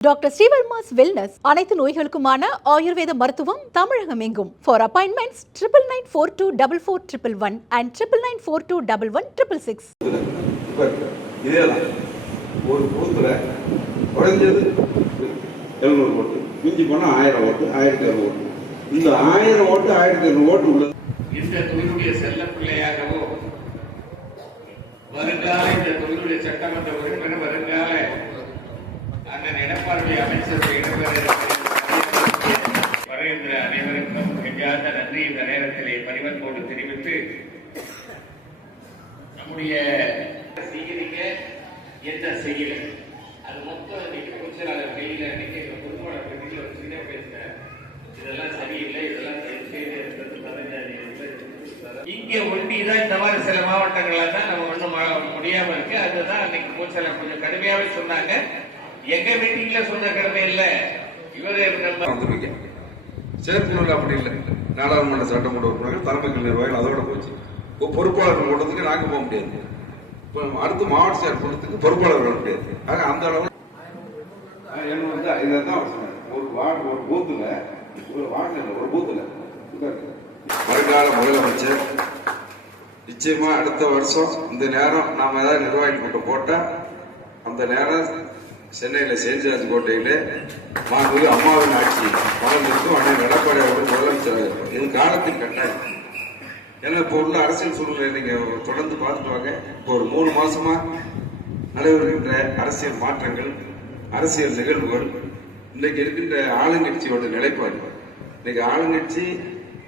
Doctor Srivarma's wellness அனைத்து நோய்களுக்குமான ஆயுர்வேத மருத்துவம் தமிழகம் எங்கும் for appointments triple nine four two double four triple one and triple nine four two double one triple six ஒரு பூத்துல குறைஞ்சது எழுநூறு ஓட்டு மிஞ்சி போனால் ஆயிரம் ஓட்டு ஆயிரத்தி இரநூறு ஓட்டு. இந்த ஆயிரம் ஓட்டு ஆயிரத்தி இரநூறு ஓட்டு உள்ளது. இந்த தொழிலுடைய செல்ல பிள்ளையாகவோ வருங்கால இந்த தொழிலுடைய சட்டமன்ற உறுப்பினர் வருங்கால அண்ணன் எடப்பாடி அமைச்சருடைய இடம்பெற வருகின்ற அனைவருக்கும் நெஞ்சார்ந்த நன்றி. இந்த நேரத்திலே பரிவன்போடு தெரிவித்து நம்முடைய செய்கிறீங்க என்ன செய்யல? அது மொத்தம் இன்னைக்கு பொதுச்செயலாளர் கையில இன்னைக்கு பொதுவாளர் கையில வச்சுக்கிட்டே பேசுறேன் இதெல்லாம் சரியில்லை இதெல்லாம் இங்க ஒண்டிதான் இந்த மாதிரி சில மாவட்டங்கள்ல தான் நம்ம ஒண்ணும் முடியாம இருக்கு. அதுதான் அன்னைக்கு மூச்சல கொஞ்சம் கடுமையாவே சொன்னாங்க. எங்க மீட்டிங்ல சொன்ன கடுமை இல்ல. இவரு நம்ம வந்துருவீங்க செயற்குழுவில் அப்படி இல்லை. நாடாளுமன்ற சட்டமன்ற உறுப்பினர்கள் தலைமைகள் நிர்வாகிகள் அதோட போச்சு. இப்போ பொறுப்பாளர்கள் கூட்டத்துக்கு நாங்கள் போக முடியாது. இப்போ அடுத்து மாவட்ட செயல் கூட்டத்துக்கு பொறுப்பாளர் வர முடியாது. ஆக அந்த அளவு என்ன வந்து இதை தான் அவர் சொன்னார். ஒரு வார்டு ஒரு பூத்துல ஒரு வார்டு ஒரு பூத்துல. வருங்கால முதலமைச்சர் நிச்சயமா அடுத்த வருஷம் இந்த நேரம் நாம ஏதாவது நிர்வாகி கூட்டம் போட்டா அந்த நேரம் சென்னையில சேஞ்சாஜ் கோட்டையில் மாண்புமிகு அம்மாவின் ஆட்சி. மலர்ந்திருக்கும் அண்ணன் எடப்பாடி அவர்கள் முதலமைச்சர் இது காலத்தின் கட்டாயம். ஏன்னா இப்போ உள்ள அரசியல் சூழ்நிலை நீங்கள் தொடர்ந்து பார்த்துட்டு வாங்க. இப்போ ஒரு மூணு மாசமா நடைபெறுகின்ற அரசியல் மாற்றங்கள் அரசியல் நிகழ்வுகள் இன்னைக்கு இருக்கின்ற ஆளுங்கட்சியோட நிலைப்பாடு இன்னைக்கு ஆளுங்கட்சி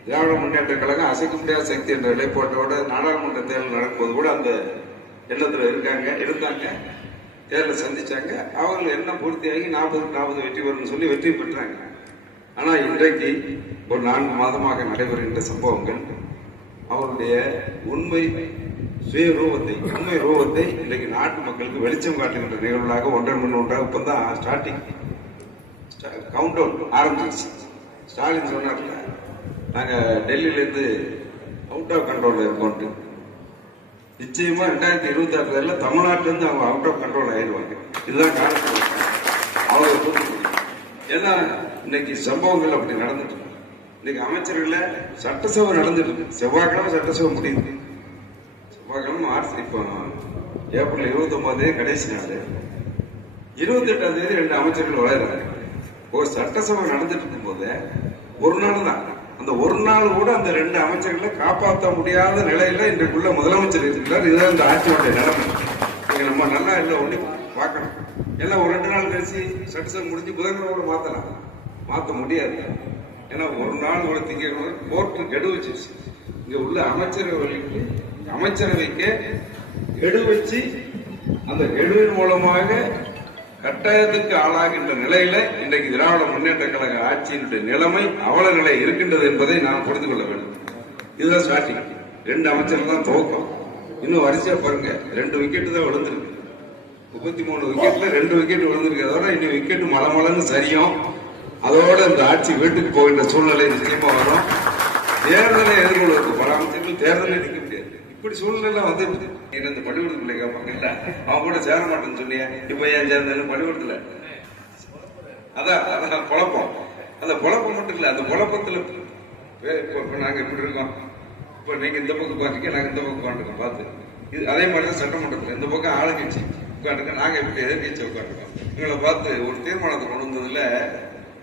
திராவிட முன்னேற்ற கழகம் அசைக்க முடியாத சக்தி என்ற நிலைப்பாட்டோட நாடாளுமன்ற தேர்தல் நடக்கும்போது கூட அந்த எண்ணத்தில் இருக்காங்க இருந்தாங்க தேர்தலை சந்திச்சாங்க. அவர்கள் என்ன பூர்த்தியாகி நாற்பதுக்கு நாற்பது வெற்றி வரும்னு சொல்லி வெற்றி பெற்றாங்க. ஆனால் இன்றைக்கு ஒரு நான்கு மாதமாக நடைபெறுகின்ற சம்பவங்கள் அவருடைய உண்மை சுய ரூபத்தை உண்மை ரூபத்தை இன்றைக்கு நாட்டு மக்களுக்கு வெளிச்சம் காட்டுகின்ற நிகழ்வுகளாக ஒன்றரை மணி ஒன்றாக இப்போ தான் ஸ்டார்டிங் கவுண்ட் டவுன் ஆரம்பிச்சிருச்சு ஸ்டாலின் சொன்னார்ல நாங்கள் டெல்லியிலேருந்து அவுட் ஆஃப் கண்ட்ரோலில் இருக்கோன்ட்டு. நிச்சயமா ரெண்டாயிரத்தி எழுபத்தி ஆறு தேர்தலில் தமிழ்நாட்டிலிருந்து அவங்க அவுட் ஆஃப் கண்ட்ரோல் ஆயிடுவாங்க. இதுதான் காரணம். அவங்க தூத்துக்குடி. ஏன்னா இன்னைக்கு சம்பவங்கள் அப்படி நடந்துட்டு இருக்கு. இன்னைக்கு அமைச்சர்கள சட்டசபை நடந்துட்டு இருக்கு. செவ்வாய்க்கிழமை சட்டசபை முடியுது. செவ்வாய்க்கிழமை மார்ச் இப்போ ஏப்ரல் இருபத்தி ஒன்பது கடைசி நாள். இருபத்தி எட்டாம் தேதி ரெண்டு அமைச்சர்கள் வளர்றாங்க. ஒரு சட்டசபை நடந்துட்டு இருக்கும் போது ஒரு நாள் தான். அந்த ஒரு நாள் கூட அந்த ரெண்டு அமைச்சர்களை காப்பாற்ற முடியாத நிலையில இன்றைக்குள்ள முதலமைச்சர் இருக்கிறார். இதுதான் இந்த ஆட்சியோடைய நிலைமை. நீங்க நம்ம நல்லா இல்லை ஒண்ணு பார்க்கணும். எல்லாம் ஒரு ரெண்டு நாள் கழிச்சு சட்டசபை முடிஞ்சு புதன்கிழமை மாத்தலாம். மாத்த முடியாது. ஏன்னா ஒரு நாள் கூட திங்க கோர்ட்டு கெடு வச்சிருச்சு. இங்க உள்ள அமைச்சரவைக்கு அமைச்சரவைக்கு கெடு வச்சு அந்த கெடுவின் மூலமாக கட்டாயத்துக்கு ஆளாகின்ற நிலையில இன்றைக்கு திராவிட முன்னேற்ற கழக ஆட்சியினுடைய நிலைமை அவல நிலை இருக்கின்றது என்பதை நாம் புரிந்து கொள்ள வேண்டும். இதுதான் ஸ்டார்டிங் ரெண்டு அமைச்சர் தான் துவக்கம். இன்னும் வரிசையா பாருங்க. ரெண்டு விக்கெட் தான் விழுந்திருக்கு. முப்பத்தி மூணு விக்கெட்ல ரெண்டு விக்கெட் விழுந்திருக்கு அதோட இன்னும் விக்கெட் மலமலன்னு சரியும். அதோட இந்த ஆட்சி வீட்டுக்கு போகின்ற சூழ்நிலை நிச்சயமா வரும். தேர்தலை எதிர்கொள்வதற்கு பல அமைச்சர்கள் தேர்தலை நிற்க இப்படி சூழ்நிலை வந்து இந்த பிள்ளை கேட்பாங்கல்ல? அவன் கூட சேர மாட்டேன்னு சொன்னியா இப்ப ஏன் சேர்ந்தாலும் பள்ளிக்கூடத்துல? அதான் அதான் குழப்பம். அந்த குழப்பம் மட்டும் இல்லை அந்த குழப்பத்துல வே- இப்ப நாங்க இப்படி இருக்கோம். இப்போ நீங்க இந்த பக்கம் உட்காந்துருக்கீங்க நாங்க இந்த பக்கம் உட்காந்துருக்கோம் பார்த்து. இது அதே மாதிரி தான் சட்டமன்றத்தில். இந்த பக்கம் ஆளுங்கட்சி உட்காந்துருக்கோம் நாங்க எப்படி எதிர்கட்சி உட்காந்துருக்கோம் எங்களை பார்த்து ஒரு தீர்மானத்தை கொண்டு வந்ததுல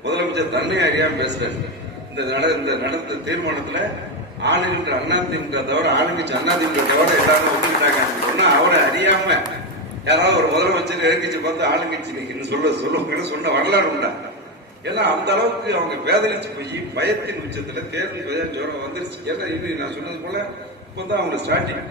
முதலமைச்சர் தன்னை அறியாமல் பேசுறாரு. இந்த நட இந்த நடந்த தீர்மானத்துல ஆளுகின்ற அதிமுக தவிர ஆளுங்கட்சி அதிமுக தவிர எல்லாரும் ஒத்துக்கிட்டாங்க அவரை அறியாம யாராவது ஒரு முதலமைச்சர் எதிர்கட்சி பார்த்து ஆளுங்கட்சி நிக்கணும்னு சொல்ல சொல்லுவாங்கன்னு சொன்ன வரலாறு உண்டா? ஏன்னா அந்த அளவுக்கு அவங்க வேதனைச்சு போய் பயத்தின் உச்சத்துல தேர்தல் ஜோரம் வந்துருச்சு. ஏன்னா இன்னும் நான் சொன்னது போல இப்பதான் அவங்க ஸ்டார்டிங்